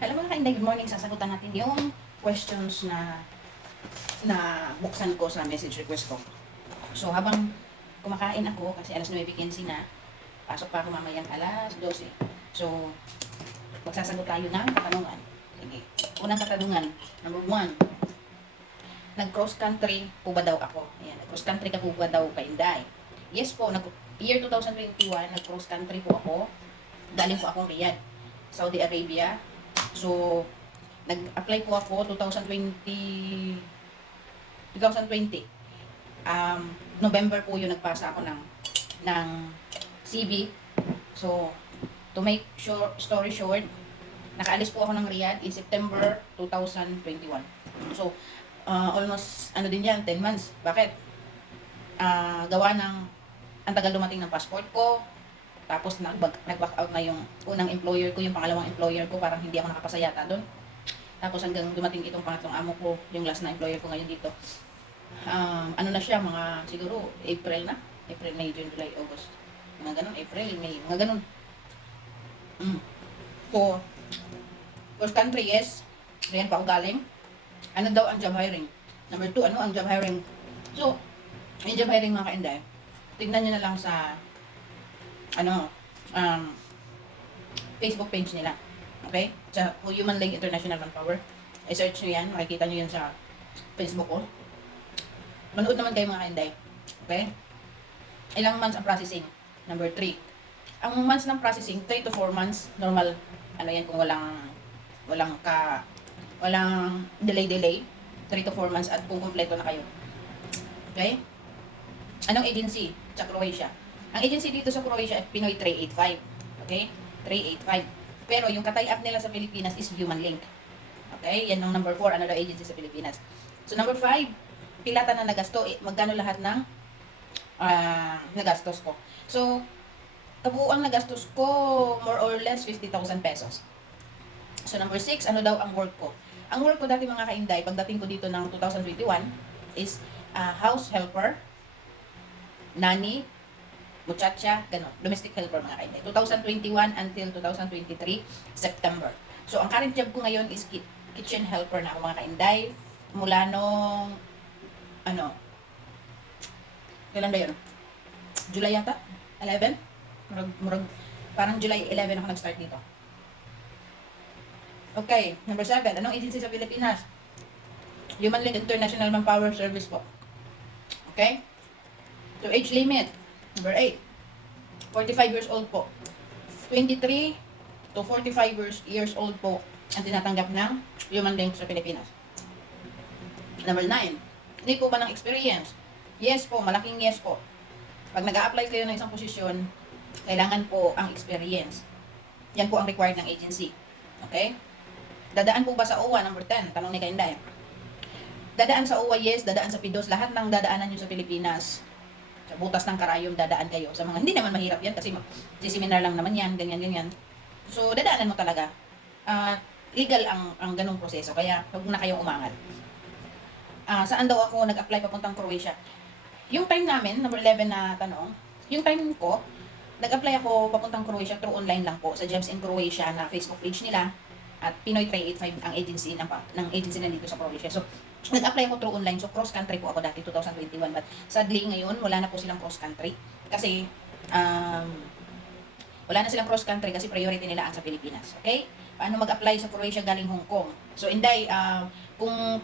Hello mga ka-Inday, good morning. Sasagutan natin yung questions na buksan ko sa message request ko. So habang kumakain ako, kasi alas 9:15 na, pasok pa ako mamayang alas 12. So magsasagot tayo ng katanungan. Sige. Unang katanungan, number 1. Nag-cross country po ba daw ako? Ayan, nag-cross country ka po ba daw ka-Inday? Yes po, year 2021, nag-cross country po ako. Galing po akong Riyadh, Saudi Arabia. So, nag-apply po ako 2020. November po yung nagpasa ako ng CV. So, to make story short, nakaalis po ako ng Riyadh in September 2021. So, almost, din yan, 10 months. Bakit? Gawa ng, ang tagal dumating ng passport ko, tapos nag-back out na yung unang employer ko, yung pangalawang employer ko, parang hindi ako nakapasa yata doon. Tapos hanggang dumating itong pangatlong amo ko, yung last na employer ko ngayon dito. Ano na siya, mga siguro April na. April, May, June, July, August. Mga ganun, April, May, mga ganun. So, first country, yes. Riyan pa ako galing. Ano daw ang job hiring? Number 2, ano ang job hiring? So, yung job hiring mga ka-Inday, tignan nyo na lang sa Facebook page nila. Okay? Sa Human Link International Manpower. I-search nyo yan. Makikita nyo yan sa Facebook ko. Manood naman kayo mga ka-Inday. Okay? Ilang months ang processing? Number 3. Ang months ng processing, 3 to 4 months. Normal. Ano yan kung walang delay. 3 to 4 months at kung kompleto na kayo. Okay? Anong agency? Sa Croatia. Ang agency dito sa Croatia ay Pinoy 385. Okay? 385. Pero yung ka-tie up nila sa Pilipinas is Human Link. Okay? Yan ang number 4. Ano daw agency sa Pilipinas? So number 5, pilata na nagasto. Magkano lahat ng nagastos ko? So, kabuuang nagastos ko more or less 50,000 pesos. So number 6, ano daw ang work ko? Ang work ko dati mga ka-Inday, pagdating ko dito ng 2021 is house helper, nanny, muchacha, gano'n. Domestic helper mga ka-Inday. 2021 until 2023, September. So, ang current job ko ngayon is kitchen helper na ako mga ka-Inday. Mula nung, kailan ba yun? July yata? 11? Parang July 11 ako nag-start dito. Okay, number 7. Anong agency sa Pilipinas? Human Link International Manpower Service po. Okay? So, age limit. Number 8. 45 years old po. 23 to 45 years old po ang tinatanggap ng Human Link sa Pilipinas. Number 9. Need po ba ng experience? Yes po, malaking yes po. Pag nag-a-apply kayo ng isang posisyon, kailangan po ang experience. Yan po ang required ng agency. Okay? Dadaan po ba sa OWA? Number 10. Tanong ni Kainday. Dadaan sa OWA, yes. Dadaan sa PIDOS. Lahat ng dadaanan nyo sa Pilipinas. Sa butas ng karayom, dadaan kayo. Sa mga, hindi naman mahirap yan kasi seminar lang naman yan, ganyan. So, dadaanan mo talaga. Legal ang ganung proseso. Kaya, huwag na kayong umangal. Saan daw ako nag-apply papuntang Croatia? Yung time namin, number 11 na tanong, yung time ko, nag-apply ako papuntang Croatia through online lang po sa Jobs in Croatia na Facebook page nila at Pinoy 385 ang agency ng agency na dito sa Croatia. So, nag-apply ako through online. So, cross-country po ako dati, 2021. But, sadly, ngayon, wala na po silang cross-country. Kasi, wala na silang cross-country kasi priority nila ang sa Pilipinas. Okay? Paano mag-apply sa Croatia galing Hong Kong? So, Inday, kung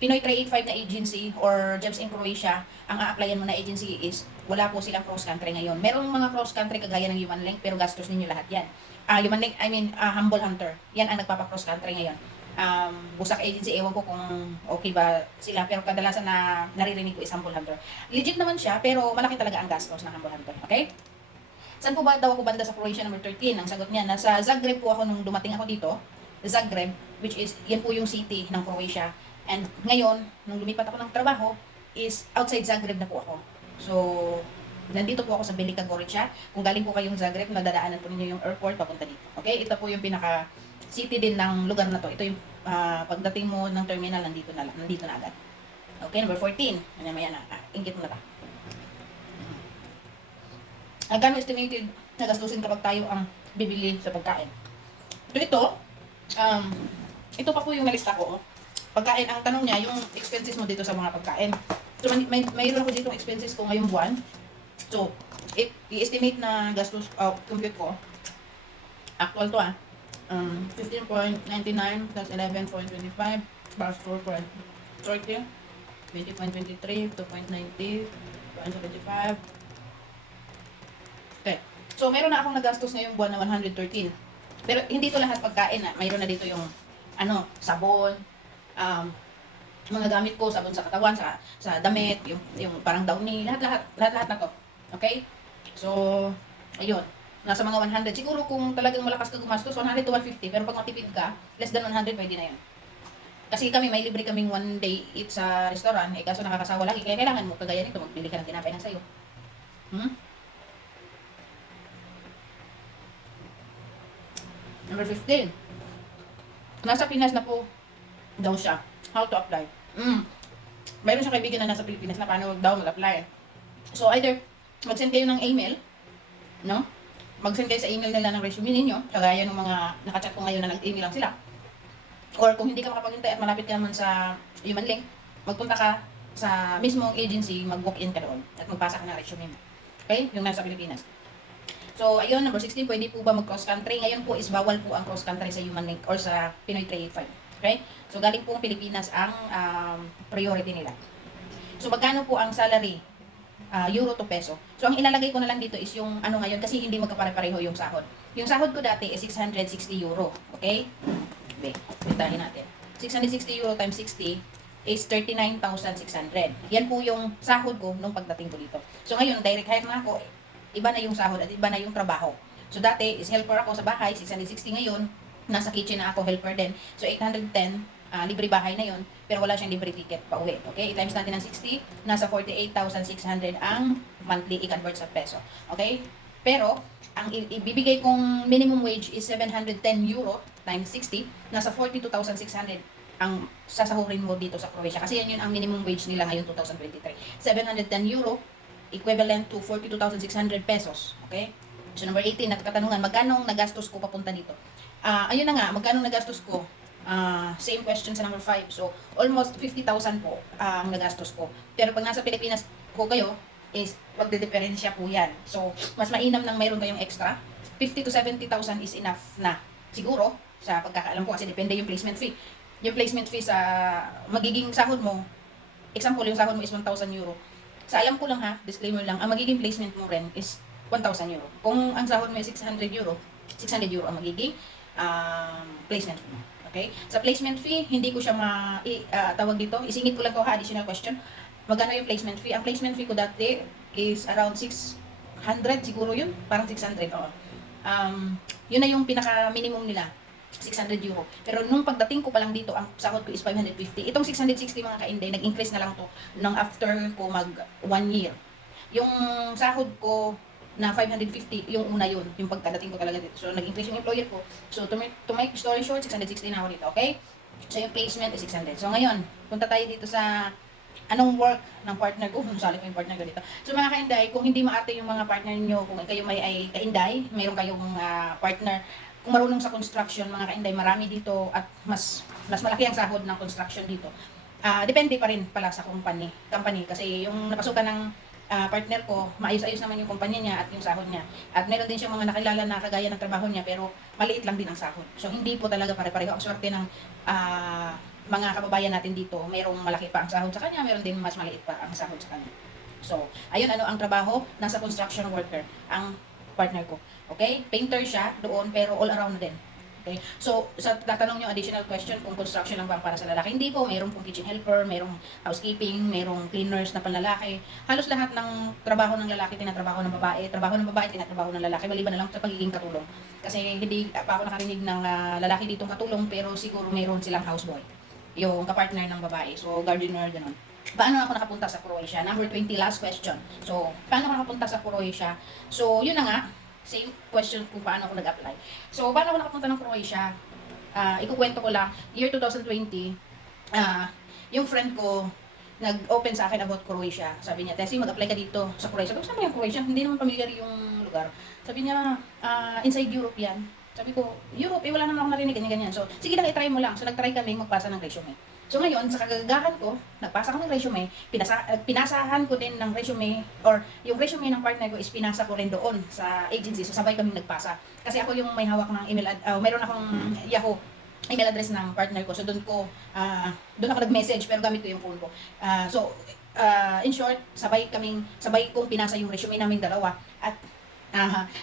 Pinoy 385 na agency or Jobs in Croatia, ang a-applyan mo na agency is wala po silang cross-country ngayon. Merong mga cross-country kagaya ng Human Link, pero gastos ninyo lahat yan. Human Link, Humble Hunter. Yan ang nagpapa-cross-country ngayon. Busak agency, ewan ko kung okay ba sila, pero kadalasan na naririnig ko is Humble Hunter. Legit naman siya, pero malaki talaga ang gastos ng Humble Hunter. Okay? Saan po ba daw ako banda sa Croatia? Number 13. Ang sagot niya, nasa Zagreb po ako nung dumating ako dito. Zagreb, which is, yan po yung city ng Croatia. And ngayon, nung lumipat ako ng trabaho, is outside Zagreb na po ako. So, nandito po ako sa Velika Gorica. Kung galing po kayong Zagreb, madadaanan po ninyo yung airport papunta dito. Okay? Ito po yung pinaka city din ng lugar na to. Ito yung pagdating mo ng terminal, nandito na agad. Okay, number 14. Maya na. Ingit mo na ta. Agano estimated na gastusin kapag tayo ang bibili sa pagkain? So ito, Um, ito pa po yung nalista ko. Pagkain, ang tanong niya, yung expenses mo dito sa mga pagkain. So, mayroon ako dito expenses ko ngayong buwan. So, i-estimate na gastos, compute ko. Actual to 15.99 plus 11.25 plus 4.30, 20.23, 2.90, 2.75. Okay. So, meron na akong nagastos ngayong buwan na 113. Pero hindi to lahat pagkain. Mayroon na dito yung sabon, mga gamit ko, sabon sa katawan, sa damit, yung parang downy, lahat na to. Okay? So, ayun. Nasa mga 100. Siguro kung talagang malakas ka gumastos, 100 to 150. Pero pag matipid ka, less than 100, pwede na yun. Kasi kami, may libre kaming one day eat sa restaurant. Kaso nakakasawa lagi. Kaya kailangan mo, kagaya nito, magbili ka ng tinapay ng sayo. Number 15. Nasa Pinas na po daw siya. How to apply? Mayroon siya kaibigan na nasa Pilipinas na paano daw mag-apply. So either mag-send kayo ng email, no? Mag-send kayo sa email nila ng resume ninyo, kagaya ng mga nakachat ko ngayon na nag-email lang sila. Or kung hindi ka makapaghintay at malapit ka naman sa Human Link, magpunta ka sa mismong agency, mag-walk-in ka doon at magpasa ka ng resume mo. Okay? Yung nasa Pilipinas. So, ayun, number 16, pwede po ba mag-cross country? Ngayon po is bawal po ang cross country sa Human Link or sa Pinoy 385. Okay? So, galing po ang Pilipinas ang priority nila. So, magkano po ang salary? Euro to peso. So, ang ilalagay ko na lang dito is yung ngayon kasi hindi magkapare-pareho yung sahod. Yung sahod ko dati is 660 euro. Okay? Okay, bitahin natin. 660 euro times 60 is 39,600. Yan po yung sahod ko nung pagdating ko dito. So, ngayon, direct hire na ako. Iba na yung sahod at iba na yung trabaho. So, dati is helper ako sa bahay, 660 ngayon. Nasa kitchen na ako, helper din. So, 810, libre bahay na yon, pero wala siyang libre ticket pa uwi. Okay? I-times natin ng 60, nasa 48,600 ang monthly i-convert sa peso. Okay? Pero, ang ibibigay kong minimum wage is 710 euro times 60, nasa 42,600 ang sasahurin mo dito sa Croatia. Kasi yan yun ang minimum wage nila ngayon 2023. 710 euro equivalent to 42,600 pesos. Okay? So number 18, nagkatanungan, magkano nagastos ko papunta dito? Ayun na nga, magkano nagastos ko? Same question sa number 5. So, almost 50,000 po ang nagastos ko. Pero pag nasa Pilipinas ko kayo, is magdidiferensya po yan. So, mas mainam nang mayroon kayong extra. 50 to 70,000 is enough na. Siguro, sa pagkakaalam ko kasi depende yung placement fee. Yung placement fee sa magiging sahod mo, example, yung sahod mo is 1,000 euro. Sa alam ko lang disclaimer lang, ang magiging placement mo rin is 1,000 euro. Kung ang sahod mo is 600 euro ang magiging placement mo. Okay? Sa placement fee, hindi ko siya tawag dito. Isingit ko lang ko additional question. Magkano yung placement fee? Ang placement fee ko dati is around 600 siguro yun. Parang 600. Oo. Yun na yung pinaka-minimum nila. 600 euro. Pero nung pagdating ko pa lang dito, ang sahod ko is 550. Itong 660 mga kainday, nag-increase na lang to nung after ko mag 1 year. Yung sahod ko na 550, yung una yun, yung pagkadating ko talaga dito. So, nag-increase yung employer ko. So, to make story short, 660 na ako dito, okay? So, yung placement is 600. So, ngayon, punta tayo dito sa anong work ng partner ko, sali ko yung partner ko dito. So mga kainday, kung hindi maarte yung mga partner niyo, kung kayo may ay kainday, mayroon kayong partner, kung marunong sa construction, mga kainday, marami dito at mas malaki ang sahod ng construction dito. Depende pa rin pala sa company kasi yung napasukan ng partner ko, maayos-ayos naman yung kumpanya niya at yung sahod niya. At meron din siyang mga nakilala na kagaya ng trabaho niya pero maliit lang din ang sahod. So hindi po talaga pare-pareho ang swerte ng mga kababayan natin dito. Mayroong malaki pa ang sahod sa kanya, meron din mas maliit pa ang sahod sa kanya. So, ayun ang trabaho, nasa construction worker ang partner ko. Okay? Painter siya doon pero all around din. Okay? So, sa tatanong nyo additional question kung construction lang ba para sa lalaki, hindi po. Mayroong pong kitchen helper, mayroong housekeeping, mayroong cleaners na panlalaki. Halos lahat ng trabaho ng lalaki tinatrabaho ng babae, trabaho ng babae tinatrabaho ng lalaki, maliban na lang sa pagiging katulong. Kasi hindi pa ako nakarinig ng lalaki ditong katulong pero siguro mayroon silang houseboy, yung kapartner ng babae. So, gardener, gano'n. Paano ako nakapunta sa Croatia? Number 20, last question. So, paano ako nakapunta sa Croatia? So, yun na nga, same question kung paano ako nag-apply. So, paano ako nakapunta ng Croatia? Ikukwento ko lang, year 2020, yung friend ko, nag-open sa akin about Croatia. Sabi niya, Tessie, mag-apply ka dito sa Croatia. Sabi ko, saan ba yung Croatia? Hindi naman familiar yung lugar. Sabi niya, inside Europe yan. Sabi ko, Europe, wala naman ako narinig, ganyan. So, sige lang, i-try mo lang. So, nag-try kami magpasa ng resume. So, ngayon, sa kagagahan ko, nagpasa ko ng resume, pinasahan ko din ng resume, or yung resume ng partner ko is pinasa ko rin doon sa agency. So, sabay kaming nagpasa. Kasi ako yung may hawak ng email, mayroon akong Yahoo email address ng partner ko. So, doon ako nag-message, pero gamit ko yung phone ko. In short, sabay kong pinasa yung resume naming dalawa. At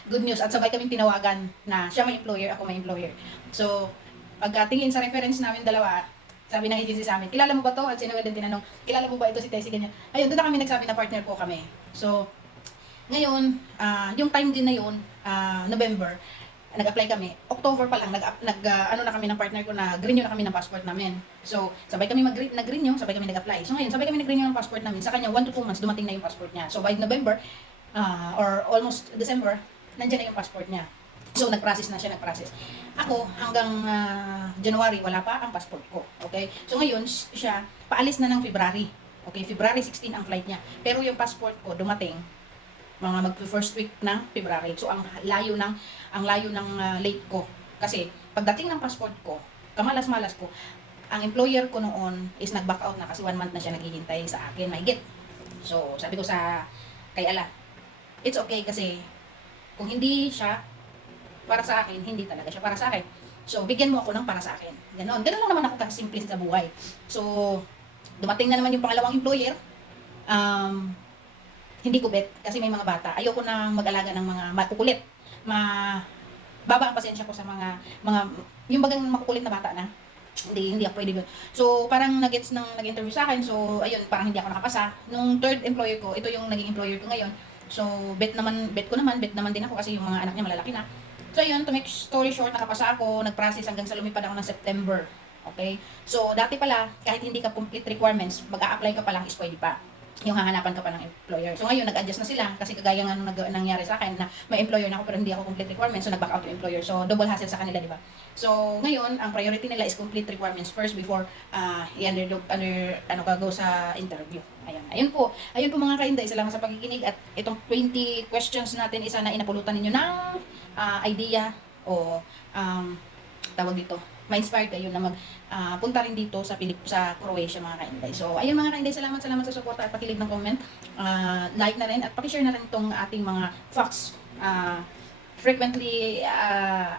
good news, at sabay kaming tinawagan na siya may employer, ako may employer. So, pagkatingin sa reference namin dalawa, sabi ng agency sa amin, kilala mo ba to? At sino din tinanong, kilala mo ba ito si Tessie, ganyan. Ayun, doon na kami nagsabi na partner po kami. So, ngayon, yung time din na yun, November, nag-apply kami. October pa lang, ano na kami ng partner ko na renew na kami ng passport namin. So, sabay kami nag-renew, sabay kami nag-apply. So, ngayon, sabay kami nag-renew ng passport namin. Sa kanya, 1 to 2 months, dumating na yung passport niya. So, by November, or almost December, nandiyan na yung passport niya. So, nag-process na siya, Ako, hanggang January, wala pa ang passport ko. Okay? So, ngayon, siya, paalis na ng February. Okay? February 16 ang flight niya. Pero yung passport ko, dumating, mga mag-first week ng February. So, ang layo ng late ko. Kasi, pagdating ng passport ko, kamalas-malas ko, ang employer ko noon is nag-back out na kasi 1 month na siya naghihintay sa akin, mahigit. So, sabi ko kay Ala, it's okay kasi kung hindi siya para sa akin, hindi talaga siya para sa akin. So, bigyan mo ako ng para sa akin. Ganon lang naman ako kasimple sa buhay. So, dumating na naman yung pangalawang employer. Hindi ko bet kasi may mga bata. Ayoko na mag-alaga ng mga makukulit. Baba ang pasensya ko sa mga yung bagang makukulit na bata na. Hindi ako pwede. So, parang nag-interview sa akin. So, ayun, parang hindi ako nakapasa. Nung third employer ko, ito yung naging employer ko ngayon. So, bet naman din ako kasi yung mga anak niya malalaki na. So, ayun, to make story short, nakapasa ako, nag-process hanggang sa lumipad ako ng September. Okay? So, dati pala, kahit hindi ka complete requirements, mag-a-apply ka pa lang is pwede pa. Yung hahanapan ka pa ng employer. So, ngayon, nag-adjust na sila kasi kagaya nga nung nangyari sa akin na may employer na ako pero hindi ako complete requirements, so nag-back out yung employer. So, double hassle sa kanila, di ba? So, ngayon, ang priority nila is complete requirements first before go sa interview. Ayun po mga kainday, salamat sa pakikinig at itong 20 questions natin, isa na inapulutan ninyo ng idea o tawag dito, ma-inspire kayo na punta rin dito sa Croatia mga kainday. So, ayun mga kainday, salamat sa suporta at pakilig ng comment. Like na rin at paki-share na rin itong ating mga facts, frequently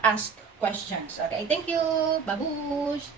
asked questions. Okay, thank you. Babush!